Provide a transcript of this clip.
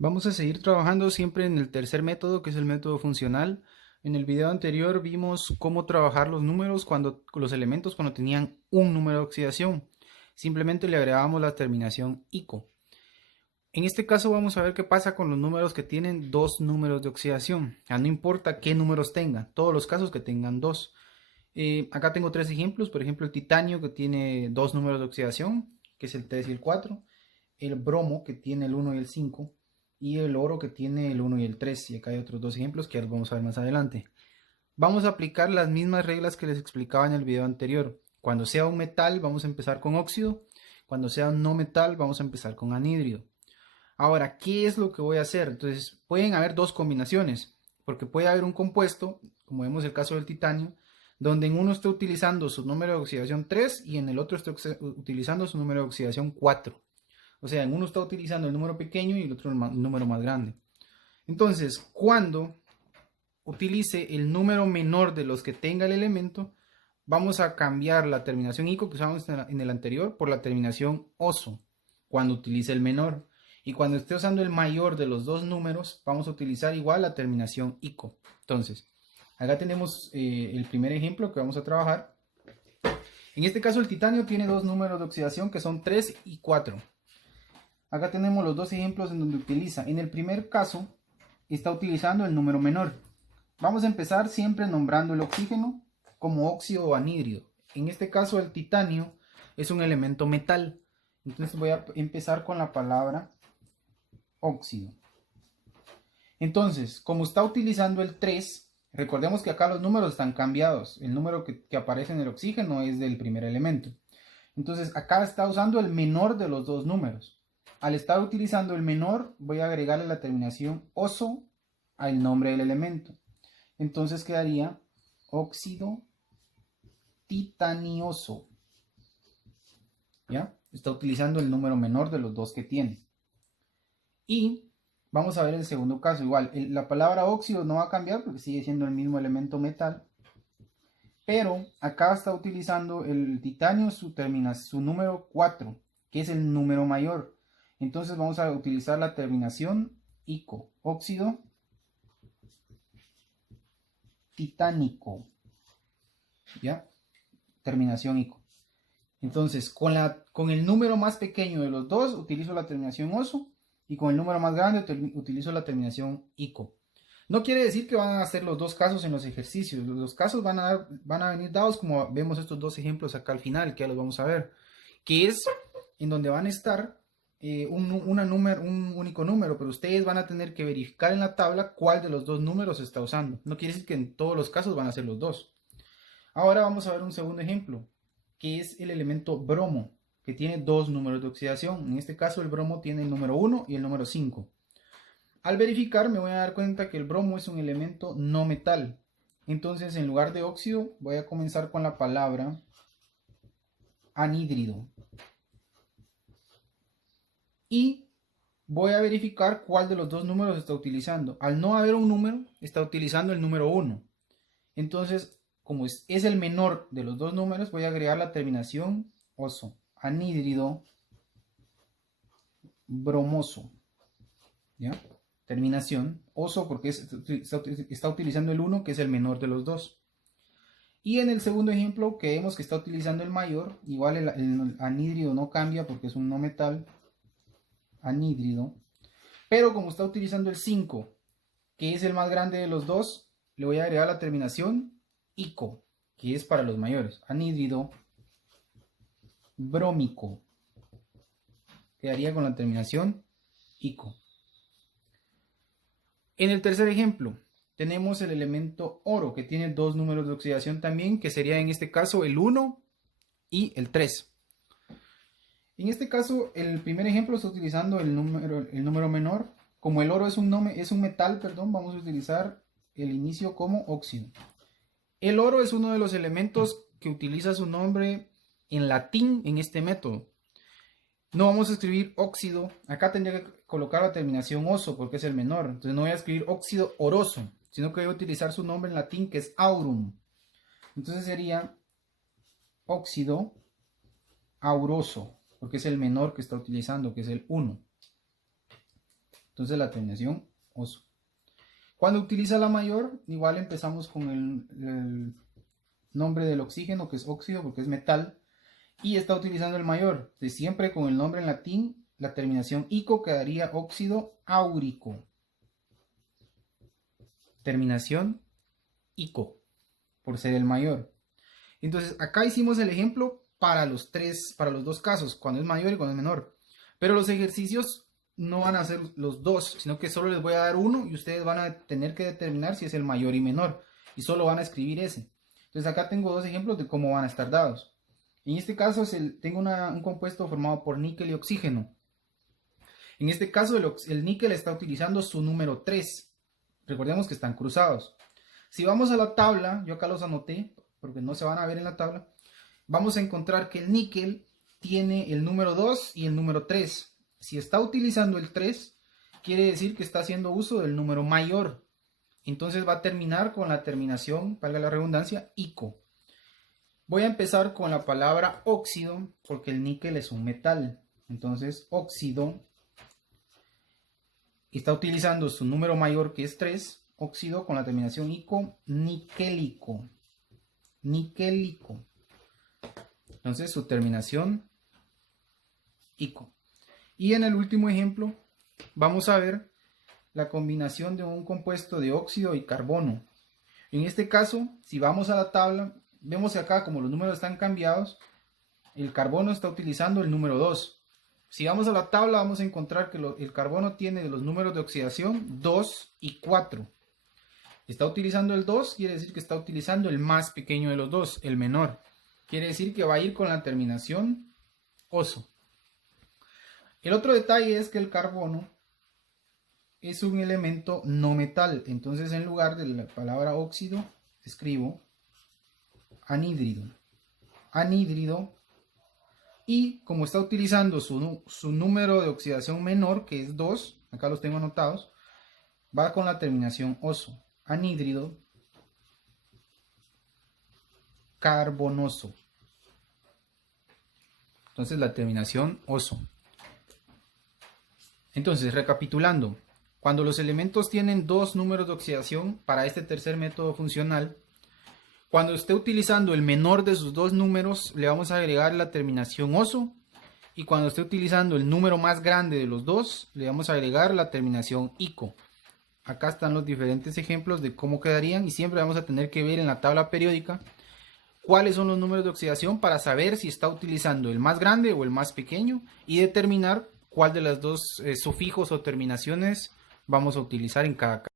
Vamos a seguir trabajando siempre en el tercer método, que es el método funcional. En el video anterior vimos cómo trabajar los números los elementos cuando tenían un número de oxidación. Simplemente le agregábamos la terminación ICO. En este caso vamos a ver qué pasa con los números que tienen dos números de oxidación. No importa qué números tengan, todos los casos que tengan dos. Acá tengo tres ejemplos. Por ejemplo, el titanio, que tiene dos números de oxidación, que es el 3 y el 4. El bromo, que tiene el 1 y el 5. Y el oro, que tiene el 1 y el 3. Y acá hay otros dos ejemplos que ya los vamos a ver más adelante. Vamos a aplicar las mismas reglas que les explicaba en el video anterior. Cuando sea un metal vamos a empezar con óxido. Cuando sea un no metal vamos a empezar con anhídrido. Ahora, ¿qué es lo que voy a hacer? Entonces, pueden haber dos combinaciones, porque puede haber un compuesto, como vemos el caso del titanio, donde en uno esté utilizando su número de oxidación 3 y en el otro esté utilizando su número de oxidación 4. O sea, en uno está utilizando el número pequeño y el otro el número más grande. Entonces, cuando utilice el número menor de los que tenga el elemento, vamos a cambiar la terminación ICO que usamos en el anterior por la terminación OSO cuando utilice el menor. Y cuando esté usando el mayor de los dos números, vamos a utilizar igual la terminación ICO. Entonces, acá tenemos el primer ejemplo que vamos a trabajar. En este caso, el titanio tiene dos números de oxidación que son 3 y 4. Acá tenemos los dos ejemplos en donde utiliza. En el primer caso, está utilizando el número menor. Vamos a empezar siempre nombrando el oxígeno como óxido o anhídrido. En este caso, el titanio es un elemento metal. Entonces voy a empezar con la palabra óxido. Entonces, como está utilizando el 3, recordemos que acá los números están cambiados. El número que aparece en el oxígeno es del primer elemento. Entonces, acá está usando el menor de los dos números. Al estar utilizando el menor, voy a agregarle la terminación oso al nombre del elemento. Entonces quedaría óxido titanioso. ¿Ya? Está utilizando el número menor de los dos que tiene. Y vamos a ver el segundo caso. Igual, la palabra óxido no va a cambiar porque sigue siendo el mismo elemento metal. Pero acá está utilizando el titanio su número 4, que es el número mayor. Entonces vamos a utilizar la terminación ICO, óxido titánico. ¿Ya? Terminación ICO. Entonces, con el número más pequeño de los dos, utilizo la terminación oso. Y con el número más grande, utilizo la terminación ICO. No quiere decir que van a hacer los dos casos en los ejercicios. Los casos van a venir dados como vemos estos dos ejemplos acá al final, que ya los vamos a ver. Que es en donde van a estar un único número, pero ustedes van a tener que verificar en la tabla cuál de los dos números se está usando. No quiere decir que en todos los casos van a ser los dos. Ahora vamos a ver un segundo ejemplo, que es el elemento bromo, que tiene dos números de oxidación. En este caso el bromo tiene el número 1 y el número 5. Al verificar me voy a dar cuenta que el bromo es un elemento no metal. Entonces en lugar de óxido voy a comenzar con la palabra anhídrido. Y voy a verificar cuál de los dos números está utilizando. Al no haber un número, está utilizando el número 1. Entonces, como es el menor de los dos números, voy a agregar la terminación oso, anhídrido bromoso. ¿Ya? Terminación oso porque está utilizando el 1, que es el menor de los dos. Y en el segundo ejemplo, que vemos que está utilizando el mayor, igual el anhídrido no cambia porque es un no metal, anhídrido. Pero como está utilizando el 5, que es el más grande de los dos, le voy a agregar la terminación ico, que es para los mayores, anhídrido brómico. Quedaría con la terminación ico. En el tercer ejemplo, tenemos el elemento oro, que tiene dos números de oxidación también, que sería en este caso el 1 y el 3. En este caso, el primer ejemplo está utilizando el número menor. Como el oro es un metal, vamos a utilizar el inicio como óxido. El oro es uno de los elementos que utiliza su nombre en latín en este método. No vamos a escribir óxido. Acá tendría que colocar la terminación oso porque es el menor. Entonces no voy a escribir óxido oroso, sino que voy a utilizar su nombre en latín que es aurum. Entonces sería óxido auroso porque es el menor que está utilizando, que es el 1. Entonces la terminación oso. Cuando utiliza la mayor, igual empezamos con el nombre del oxígeno, que es óxido, porque es metal, y está utilizando el mayor. De siempre con el nombre en latín, la terminación ico quedaría óxido áurico. Terminación ico, por ser el mayor. Entonces acá hicimos el ejemplo para los dos casos, cuando es mayor y cuando es menor. Pero los ejercicios no van a ser los dos, sino que solo les voy a dar uno y ustedes van a tener que determinar si es el mayor y menor. Y solo van a escribir ese. Entonces acá tengo dos ejemplos de cómo van a estar dados. En este caso tengo un compuesto formado por níquel y oxígeno. En este caso el níquel está utilizando su número 3. Recordemos que están cruzados. Si vamos a la tabla, yo acá los anoté porque no se van a ver en la tabla, vamos a encontrar que el níquel tiene el número 2 y el número 3. Si está utilizando el 3, quiere decir que está haciendo uso del número mayor. Entonces va a terminar con la terminación, valga la redundancia, ico. Voy a empezar con la palabra óxido, porque el níquel es un metal. Entonces, óxido está utilizando su número mayor, que es 3. Óxido con la terminación ico, niquélico. Niquélico. Entonces, su terminación ico. Y en el último ejemplo, vamos a ver la combinación de un compuesto de óxido y carbono. En este caso, si vamos a la tabla, vemos que acá como los números están cambiados, el carbono está utilizando el número 2. Si vamos a la tabla, vamos a encontrar que el carbono tiene de los números de oxidación 2 y 4. Está utilizando el 2, quiere decir que está utilizando el más pequeño de los dos, el menor. Quiere decir que va a ir con la terminación oso. El otro detalle es que el carbono es un elemento no metal. Entonces, en lugar de la palabra óxido, escribo anhídrido. Anhídrido. Y como está utilizando su número de oxidación menor, que es 2, acá los tengo anotados, va con la terminación oso. Anhídrido carbonoso. Entonces, la terminación oso. Entonces, recapitulando, cuando los elementos tienen dos números de oxidación para este tercer método funcional, cuando esté utilizando el menor de sus dos números, le vamos a agregar la terminación oso, y cuando esté utilizando el número más grande de los dos, le vamos a agregar la terminación ico. Acá están los diferentes ejemplos de cómo quedarían, y siempre vamos a tener que ver en la tabla periódica cuáles son los números de oxidación para saber si está utilizando el más grande o el más pequeño y determinar cuál de las dos sufijos o terminaciones vamos a utilizar en cada caso.